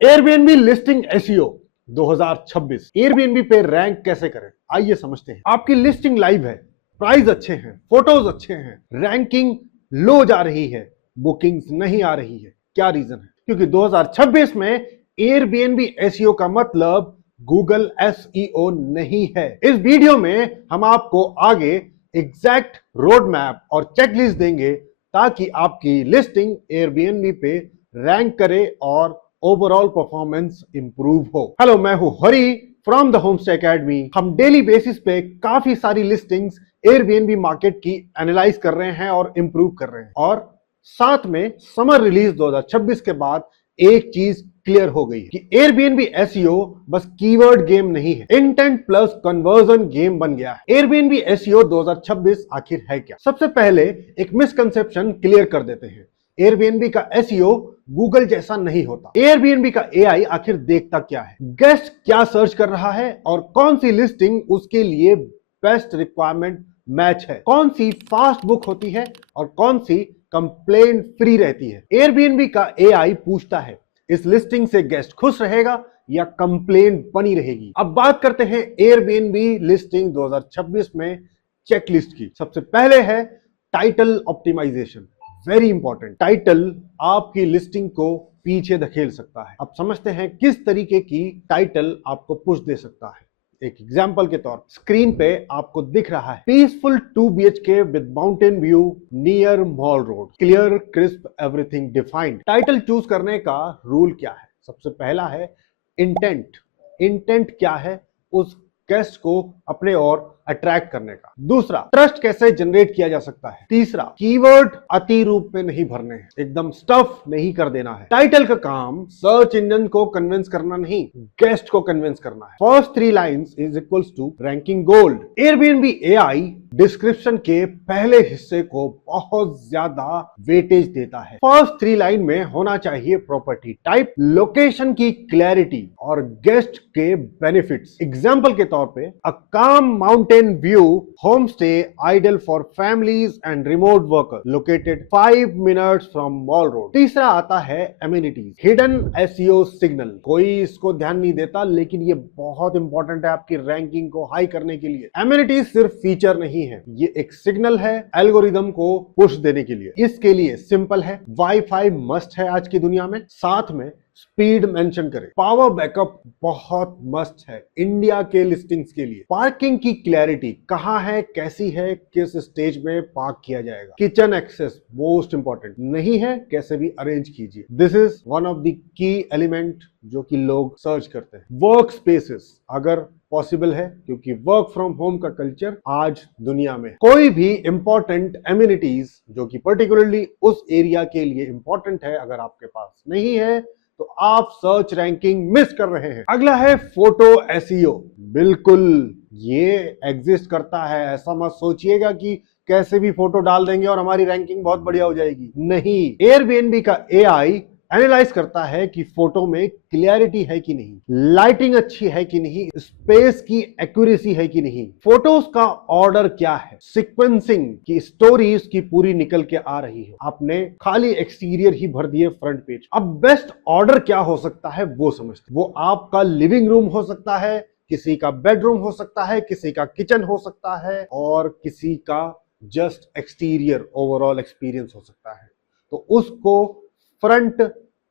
Airbnb listing SEO 2026 Airbnb पे rank कैसे करें, आइए समझते हैं। आपकी लिस्टिंग लाइव है, प्राइस अच्छे हैं, फोटोज अच्छे हैं, रैंकिंग लो जा रही है, बुकिंग्स नहीं आ रही है। क्या रीजन है? क्योंकि 2026 में एयरबीएनबी एसईओ का मतलब गूगल एसईओ नहीं है। इस वीडियो में हम आपको आगे एग्जैक्ट रोड मैप और चेकलिस्ट देंगे ताकि आपकी लिस्टिंग एयरबीएनबी पे रैंक करे और ओवरऑल परफॉर्मेंस इंप्रूव हो। हेलो, मैं हूं हरी फ्रॉम द होमस्टे एकेडमी। हम डेली बेसिस पे काफी सारी लिस्टिंग्स एयरबीएनबी मार्केट की एनालाइज कर रहे हैं और इंप्रूव कर रहे हैं। और साथ में समर रिलीज 2026 के बाद एक चीज क्लियर हो गई कि एयरबीएनबी एसईओ बस कीवर्ड गेम नहीं है, इंटेंट प्लस कन्वर्जन गेम बन गया है। एयरबीएनबी एसईओ 2026 आखिर है क्या? सबसे पहले एक मिसकंसेप्शन क्लियर कर देते हैं। एयरबीएनबी का एसईओ गूगल जैसा नहीं होता। एयरबीएनबी का एआई आखिर देखता क्या है, गेस्ट क्या सर्च कर रहा है और कौन सी लिस्टिंग उसके लिए बेस्ट रिक्वायरमेंट मैच है, कौन सी फास्ट बुक होती है और कौन सी कंप्लेंट फ्री रहती है। एयरबीएनबी का एआई पूछता है इस लिस्टिंग से गेस्ट खुश रहेगा या कंप्लेंट बनी रहेगी। अब बात करते हैं एयरबीएनबी लिस्टिंग 2026 में चेकलिस्ट की। सबसे पहले है title optimization. Very important. Title आपकी लिस्टिंग को पीछे धकेल सकता है। अब समझते हैं किस तरीके की टाइटल आपको पुश दे सकता है। एक एग्जांपल के तौर स्क्रीन पे आपको दिख रहा है peaceful 2 BHK with mountain view near mall road, clear crisp everything defined. Title choose करने का रूल क्या है? सबसे पहला है इंटेंट। इंटेंट क्या है? उस गेस्ट को अपने ओर अट्रैक्ट करने का। दूसरा, ट्रस्ट कैसे जनरेट किया जा सकता है। तीसरा, कीवर्ड अति रूप में नहीं भरने हैं, एकदम स्टफ नहीं कर देना है। टाइटल का काम सर्च इंजन को कन्विंस करना नहीं, गेस्ट को कन्विंस करना है। First 3 lines is equals to ranking gold. Airbnb AI description के पहले हिस्से को बहुत ज्यादा वेटेज देता है। फर्स्ट 3 लाइन में होना चाहिए प्रॉपर्टी टाइप, लोकेशन की क्लैरिटी और गेस्ट के बेनिफिट्स। एग्जाम्पल के तौर पे अ काम mountain view homestay ideal for families and remote workers located 5 minutes from mall road। तीसरा आता है amenities, hidden SEO signal। कोई इसको ध्यान नहीं देता लेकिन ये बहुत इंपॉर्टेंट है आपकी रैंकिंग को हाई करने के लिए। amenities सिर्फ फीचर नहीं है, ये एक सिग्नल है एल्गोरिदम को पुश देने के लिए। इसके लिए सिंपल है, वाईफाई मस्ट है आज की दुनिया में, साथ में स्पीड मेंशन करें, पावर बैकअप बहुत मस्ट है इंडिया के लिस्टिंग्स के लिए। पार्किंग की क्लैरिटी, कहां है, कैसी है, किस स्टेज में पार्क किया जाएगा। किचन एक्सेस मोस्ट इंपॉर्टेंट, नहीं है कैसे भी अरेंज कीजिए। This is one of the key element जो कि लोग सर्च करते हैं। वर्क स्पेसेस अगर पॉसिबल है, क्योंकि वर्क फ्रॉम होम का कल्चर आज दुनिया में। कोई भी इंपॉर्टेंट एमिनिटीज जो कि पर्टिकुलरली उस एरिया के लिए इंपॉर्टेंट है अगर आपके पास नहीं है तो आप सर्च रैंकिंग मिस कर रहे हैं। अगला है फोटो एसईओ। बिल्कुल ये एग्जिस्ट करता है, ऐसा मत सोचिएगा कि कैसे भी फोटो डाल देंगे और हमारी रैंकिंग बहुत बढ़िया हो जाएगी। नहीं, एयरबीएनबी का एआई एनालाइज करता है कि फोटो में क्लियरिटी है कि नहीं, लाइटिंग अच्छी है कि नहीं, स्पेस की एक्यूरेसी है कि नहीं, फोटोज का ऑर्डर क्या है, सीक्वेंसिंग की स्टोरी उसकी पूरी निकल के आ रही है। आपने खाली एक्सटीरियर ही भर दिए फ्रंट पेज। अब बेस्ट ऑर्डर क्या हो सकता है वो समझते। वो आपका लिविंग रूम हो सकता है, किसी का बेडरूम हो सकता है, किसी का किचन हो सकता है और किसी का जस्ट एक्सटीरियर ओवरऑल एक्सपीरियंस हो सकता है। तो उसको फ्रंट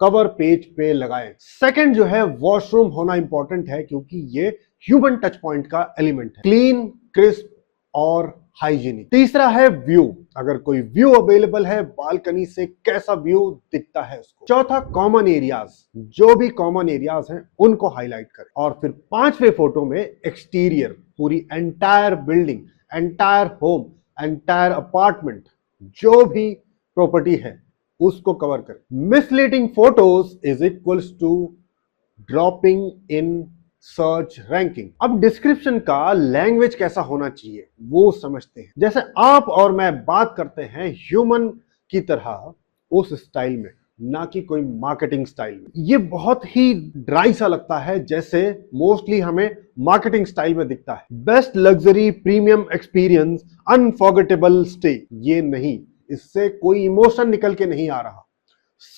कवर पेज पे लगाएं। सेकंड जो है वॉशरूम होना इंपॉर्टेंट है क्योंकि ये ह्यूमन टच पॉइंट का एलिमेंट है, क्लीन क्रिस्प और हाइजीनिक। तीसरा है व्यू, अगर कोई व्यू अवेलेबल है बालकनी से कैसा व्यू दिखता है उसको। चौथा कॉमन एरियाज, जो भी कॉमन एरियाज हैं उनको हाईलाइट करें। और फिर पांचवें फोटो में एक्सटीरियर, पूरी entire building, entire home, entire apartment, जो भी प्रॉपर्टी है उसको कवर करें। Misleading photos is equals to dropping in search ranking. अब डिस्क्रिप्शन का लैंग्वेज कैसा होना चाहिए वो समझते हैं। जैसे आप और मैं बात करते हैं ह्यूमन की तरह उस स्टाइल में, ना कि कोई मार्केटिंग स्टाइल में। ये बहुत ही ड्राई सा लगता है, जैसे मोस्टली हमें मार्केटिंग स्टाइल में दिखता है। Best luxury premium experience unforgettable stay, ये नहीं, इससे कोई इमोशन निकल के नहीं आ रहा।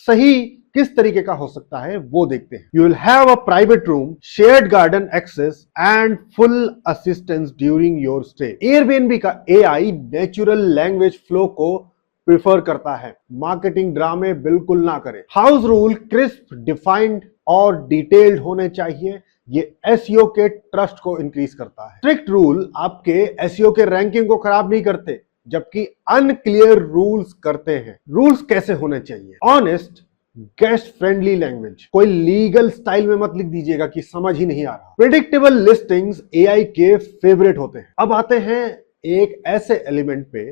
सही किस तरीके का हो सकता है वो देखते हैं। You will have a private room, shared garden access and full assistance during your stay. Airbnb का एआई नेचुरल लैंग्वेज फ्लो को प्रिफर करता है, मार्केटिंग ड्रामे बिल्कुल ना करे। हाउस रूल क्रिस्प, डिफाइंड और डिटेल्ड होने चाहिए। ये एसईओ के ट्रस्ट को इंक्रीज करता है। स्ट्रिक्ट रूल आपके एसईओ के रैंकिंग को खराब नहीं करते, जबकि अनक्लियर रूल्स करते हैं। रूल्स कैसे होने चाहिए? ऑनेस्ट, गेस्ट फ्रेंडली लैंग्वेज, कोई लीगल स्टाइल में मत लिख दीजिएगा कि समझ ही नहीं आ रहा। प्रिडिक्टेबल लिस्टिंग्स एआई के फेवरेट होते हैं। अब आते हैं एक ऐसे एलिमेंट पे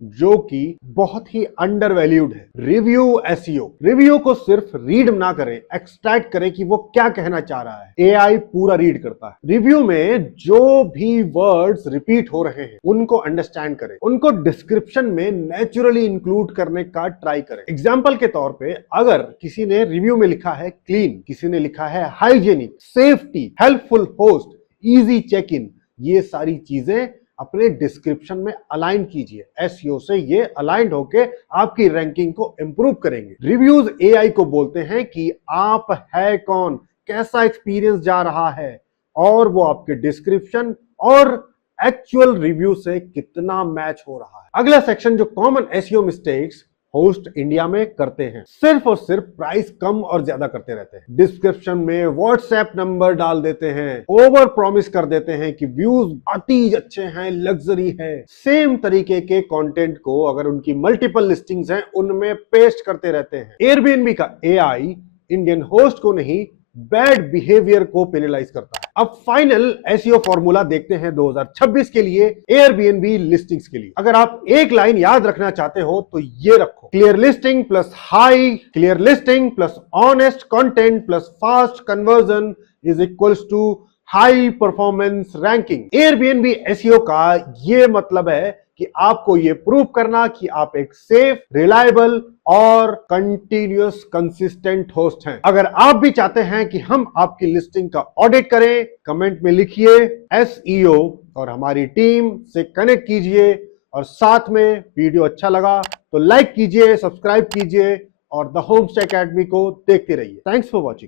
जो कि बहुत ही अंडर वैल्यूड है, रिव्यू एसईओ। रिव्यू को सिर्फ रीड ना करें, एक्सट्रैक्ट करें कि वो क्या कहना चाह रहा है। एआई पूरा रीड करता है। रिव्यू में जो भी वर्ड्स रिपीट हो रहे हैं उनको अंडरस्टैंड करें, उनको डिस्क्रिप्शन में नेचुरली इंक्लूड करने का ट्राई करें। एग्जाम्पल के तौर पे अगर किसी ने रिव्यू में लिखा है क्लीन, किसी ने लिखा है hygienic, safety, helpful host, easy check in, ये सारी चीजें अपने डिस्क्रिप्शन में अलाइन कीजिए। एसईओ से ये अलाइंड होके आपकी रैंकिंग को इंप्रूव करेंगे। रिव्यूज एआई को बोलते हैं कि आप है कौन, कैसा एक्सपीरियंस जा रहा है, और वो आपके डिस्क्रिप्शन और एक्चुअल रिव्यू से कितना मैच हो रहा है। अगला सेक्शन जो common SEO mistakes host India में करते हैं, सिर्फ और सिर्फ प्राइस कम और ज्यादा करते रहते हैं। डिस्क्रिप्शन में व्हाट्सएप नंबर डाल देते हैं, ओवर प्रॉमिस कर देते हैं कि व्यूज अति अच्छे हैं, लग्जरी है। सेम तरीके के कंटेंट को अगर उनकी मल्टीपल लिस्टिंग्स हैं उनमें पेस्ट करते रहते हैं। एयरबीएनबी का एआई इंडियन होस्ट को नहीं, बैड बिहेवियर को पेनलाइज करता है। अब फाइनल एसईओ फॉर्मूला देखते हैं 2026 के लिए एयरबीएनबी लिस्टिंग्स के लिए। अगर आप एक लाइन याद रखना चाहते हो तो ये रखो, clear listing plus high, clear listing plus honest content plus fast conversion is equals to high performance ranking. Airbnb SEO का ये मतलब है कि आपको ये प्रूव करना कि आप एक सेफ, रिलायबल और कंटिन्यूअस कंसिस्टेंट होस्ट हैं। अगर आप भी चाहते हैं कि हम आपकी लिस्टिंग का ऑडिट करें, कमेंट में लिखिए एसईओ और हमारी टीम से कनेक्ट कीजिए। और साथ में वीडियो अच्छा लगा तो लाइक कीजिए, सब्सक्राइब कीजिए और द होमस्टे एकेडमी को देखते रहिए। Thanks for watching.